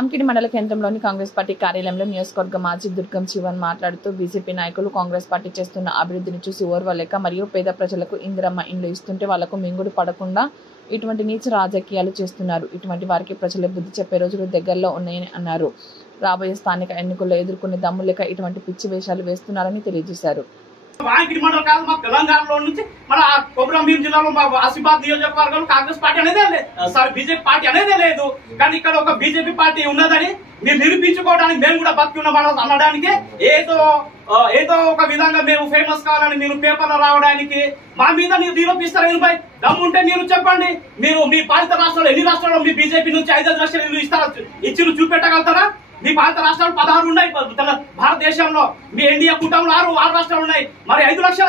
వాంకిడి మండల కేంద్రంలోని కాంగ్రెస్ పార్టీ కార్యాలయంలో నియోజకవర్గ మాజీ దుర్గం శివన్ మాట్లాడుతూ బీజేపీ నాయకులు కాంగ్రెస్ పార్టీ చేస్తున్న అభివృద్ధిని చూసి ఓర్వలేక మరియు పేద ప్రజలకు ఇందిరమ్మ ఇండ్లు ఇస్తుంటే వాళ్లకు మింగుడు పడకుండా ఇటువంటి నీచ రాజకీయాలు చేస్తున్నారు. ఇటువంటి వారికి ప్రజలే బుద్ధి చెప్పే రోజులు దగ్గరలో ఉన్నాయని అన్నారు. రాబోయే స్థానిక ఎన్నికల్లో ఎదుర్కొనే దమ్ము లేక ఇటువంటి పిచ్చి వేషాలు వేస్తున్నారని తెలియజేశారు. వాంకిడి మండలం కాదు, మా తెలంగాణలో నుంచి మన కొమరంభీం జిల్లాలో మా ఆసిఫాబాద్ నియోజకవర్గంలో కాంగ్రెస్ పార్టీ అనేదే లేదు, బీజేపీ పార్టీ అనేదే లేదు. కానీ ఇక్కడ ఒక బీజేపీ పార్టీ ఉన్నదని మీరు నిరూపించుకోవడానికి మేము కూడా బతికి ఉన్నాం అనడానికి ఏదో ఒక విధంగా మేము ఫేమస్ కావాలని మీరు పేపర్లో రావడానికి మా మీద మీరు నిరూపిస్తారు. ఎనభై దమ్ముంటే మీరు చెప్పండి, మీరు మీ పాలిత రాష్ట్రాల్లో ఎన్ని రాష్ట్రాల్లో మీ బీజేపీ నుంచి 5 లక్షలు ఇల్లు ఇచ్చి చూపెట్టగలుగుతారా? మీ పాలిత రాష్ట్రాలు 16 ఉన్నాయి భారతదేశంలో. మీ ఎన్డీఏ కూటమిలో 6 రాష్ట్రాలు ఉన్నాయి. మరి 5 లక్షల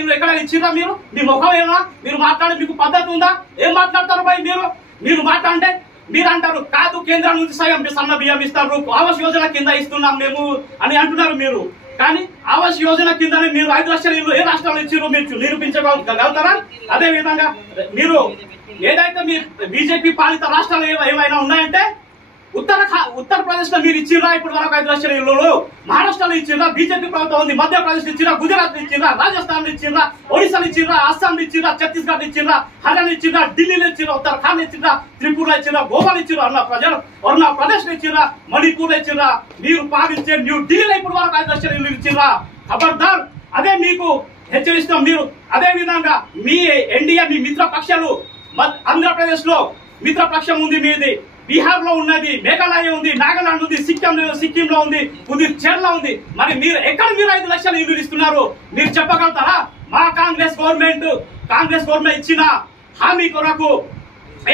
ఇల్లు ఎక్కడ ఇచ్చిరా? మీరు మీ ముఖం ఏమన్నా మీరు మాట్లాడే మీకు పద్ధతి ఉందా? ఏం మాట్లాడతారు భయ్ మీరు మాట్లాడంటే మీరు అంటారు కాదు కేంద్రం నుంచి సన్న బియ్యం ఇస్తారు, ఆవాస్ యోజన కింద ఇస్తున్నాం మేము అని అంటున్నారు మీరు. కానీ ఆవాస్ యోజన కింద మీరు 5 లక్షల ఇల్లు ఏ రాష్ట్రంలో ఇచ్చారో మీరు నిరూపించగలుగుతారా? అదే విధంగా మీరు ఏదైతే మీ బీజేపీ పాలిత రాష్ట్రాలు ఏమైనా ఉన్నాయంటే ఉత్తరప్రదేశ్ లో మీరు ఇచ్చిరా ఇప్పుడు వరకు 5 లక్షల ఇల్లు, మహారాష్ట్రలో ఇచ్చిరా, బీజేపీ ప్రభుత్వం ఉంది, మధ్యప్రదేశ్ ఇచ్చిరా, గుజరాత్ ఇచ్చిరా, రాజస్థాన్ ఇచ్చిరా, ఒడిశా ఇచ్చిరా, అస్సాం ఇచ్చిరా, ఛత్తీస్గఢ్ ఇచ్చిరా, హర్యానా ఇచ్చిరా, ఢిల్లీలో ఇచ్చిరా, ఉత్తరాఖండ్ ఇచ్చిరా, త్రిపుర ఇచ్చిరా, గోవా ఇచ్చిరా, అరుణాచల్ ఇచ్చిరా, మణిపూర్ ఇచ్చిరా. మీరు పాలించే న్యూ ఢిల్లీలో ఇప్పుడు వరకు 5 లక్షల ఇల్లు ఇచ్చిరా. ఖబర్దార్, అదే మీకు హెచ్చరిస్తాం. మీరు అదే విధంగా మీ ఎన్డీఏ మీ మిత్రపక్షాలు ఆంధ్రప్రదేశ్ లో మిత్రపక్షం ఉంది, మీది బీహార్ లో ఉన్నది, మేఘాలయ ఉంది, నాగాలాండ్ ఉంది, సిక్కిం లో ఉంది, పుదుచ్చేరిలో ఉంది. మరి మీరు ఎక్కడ మీరు 5 లక్షల ఇల్లు ఇస్తున్నారు మీరు చెప్పగలుగుతారా? మా కాంగ్రెస్ గవర్నమెంట్ ఇచ్చిన హామీ కొరకు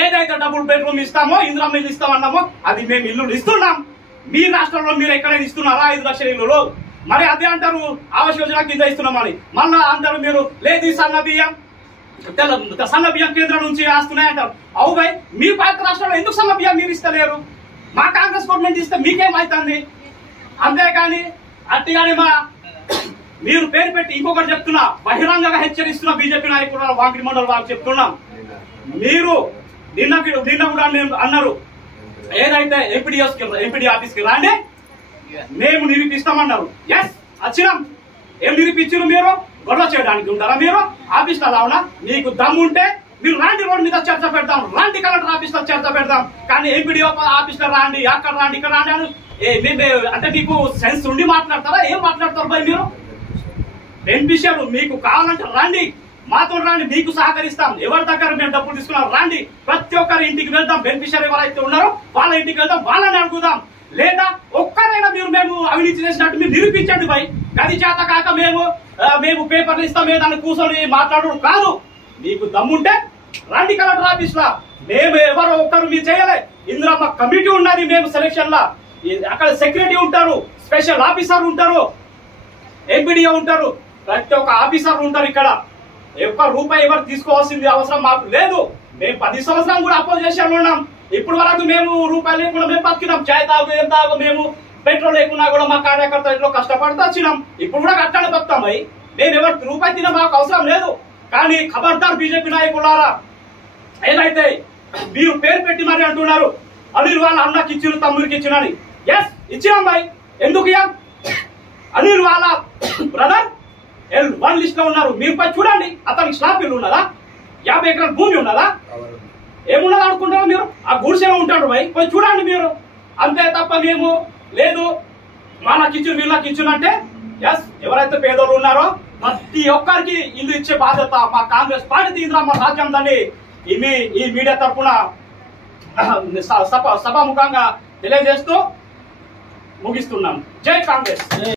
ఏదైతే డబుల్ బెడ్రూమ్ ఇస్తామో, ఇందిరమ్మ ఇల్లు ఇస్తామన్నామో అది మేము ఇల్లు ఇస్తున్నాం. మీ రాష్ట్రంలో మీరు ఎక్కడైనా ఇస్తున్నారా 5 లక్షల ఇల్లులు? మరి అదే అంటారు ఆవాస్ యోజన కింద ఇస్తున్నామని. మళ్ళా అంటారు మీరు లేదు సన్న బియ్యం కేంద్రం నుంచి వస్తున్నాయంటారు. అవు భయ్, మీ పాలిత రాష్ట్రంలో ఎందుకు సన్న బియ్యం మీరు ఇస్తలేరు? మా కాంగ్రెస్ గవర్నమెంట్ ఇస్తే మీకేమైతుంది? అంతేకాని అట్టిగానే మీరు పేరు పెట్టి ఇంకొకటి చెప్తున్నా, బహిరంగంగా హెచ్చరిస్తున్నా బీజేపీ నాయకులు వాంకిడి మండలి వాళ్ళకి చెప్తున్నాం. మీరు నిన్న కూడా అన్నారు ఏదైతే ఎంపీడీ ఆఫీస్ కి రాండి మేము నిరూపిస్తామన్నారు. ఎస్ వచ్చినాం. ఏం నిరూపించారు? మీరు గొడవ చేయడానికి ఉంటారా? మీరు ఆఫీస్ లో రావునా? మీకు దమ్ము ఉంటే మీరు రాండి, రోడ్ మీద చర్చ పెడతాం, రాండి కలెక్టర్ ఆఫీస్ లో చర్చ పెడతాం. కానీ ఎంపీడీ ఆఫీస్ లో రాండి, అక్కడ రాండి, ఇక్కడ రాండి అని అంటే మీకు సెన్స్ ఉండి మాట్లాడతారా? ఏం మాట్లాడతారు భయ్ మీరు? బెనిఫిషియర్ మీకు కావాలంటే రండి, మాతో రండి, మీకు సహకరిస్తాం. ఎవరి దగ్గర మేము డబ్బులు తీసుకున్నాం రండి, ప్రతి ఒక్కరి ఇంటికి వెళ్తాం. బెనిఫిషియర్ ఎవరైతే ఉన్నారో వాళ్ళ ఇంటికి వెళ్తాం, వాళ్ళని అడుగుదాం. లేదా ఒక్కరైనా మీరు అవినీతి చేసినట్టు మీరు నిరూపించండి భయ్. గది చేత కాక మేము పేపర్లు ఇస్తాం ఏదన్నా కూర్చొని మాట్లాడడం కాదు. మీకు దమ్ముంటే రండి కలెక్టర్ ఆఫీస్ లా. మేము ఎవరో ఒక్కరు మీరు చేయలే. ఇందులో కమిటీ ఉన్నది, మేము సెలక్షన్ లా అక్కడ సెక్రటరీ ఉంటారు, స్పెషల్ ఆఫీసర్ ఉంటారు, ఎంపీడీఓ ఉంటారు, ప్రతి ఒక్క ఆఫీసర్ ఉంటారు. ఇక్కడ ఒక్క రూపాయి ఎవరు తీసుకోవాల్సింది అవసరం మాకు లేదు. మేము 10 సంవత్సరాలు కూడా అపోజిషన్ ఉన్నాం. ఇప్పుడు వరకు మేము రూపాయలు లేకుండా మేము బతికినాం. చాయ్ తాగు ఏం తాగు మేము పెట్రోల్ లేకున్నా కూడా మా కార్యకర్తలు కష్టపడుతూ వచ్చినాం. ఇప్పుడు కూడా అట్లనే బతాం భయ్. మేము ఎవరికి రూపాయి తిన మాకు అవసరం లేదు. కానీ ఖబర్దార్ బీజేపీ నాయకులారా, ఏదైతే మీరు పేరు పెట్టి మరి అంటున్నారు అనిల్ వాళ్ళ అన్నకి ఇచ్చిన తమ్ముడికి ఇచ్చినని. ఎస్ ఇచ్చినాం భయ్. ఎందుకు ఇయ్యాం? అనిల్ వాళ్ళ బ్రదర్ L1 లిస్ట్ లో ఉన్నారు. మీరు పై చూడండి, అతనికి స్లాబ్ ఇల్లు ఉన్నదా? 50 ఎకరాల భూమి ఉన్నదా? ఏమున్నదా అనుకుంటారో మీరు? ఆ గుడిసెలో ఉంటాడు భయ్, పోయి చూడండి మీరు. అంతే తప్ప మేము లేదు వాళ్ళకి ఇచ్చిన వీళ్ళకి ఇచ్చినంటే. ఎస్ ఎవరైతే పేదోళ్ళు ఉన్నారో ప్రతి ఒక్కరికి ఇల్లు ఇచ్చే బాధ్యత మా కాంగ్రెస్ పార్టీ ఇందిరమ్మ రాజ్యం దాన్ని ఈ మీడియా తరఫున సభాముఖంగా తెలియజేస్తూ ముగిస్తున్నాం. జై కాంగ్రెస్.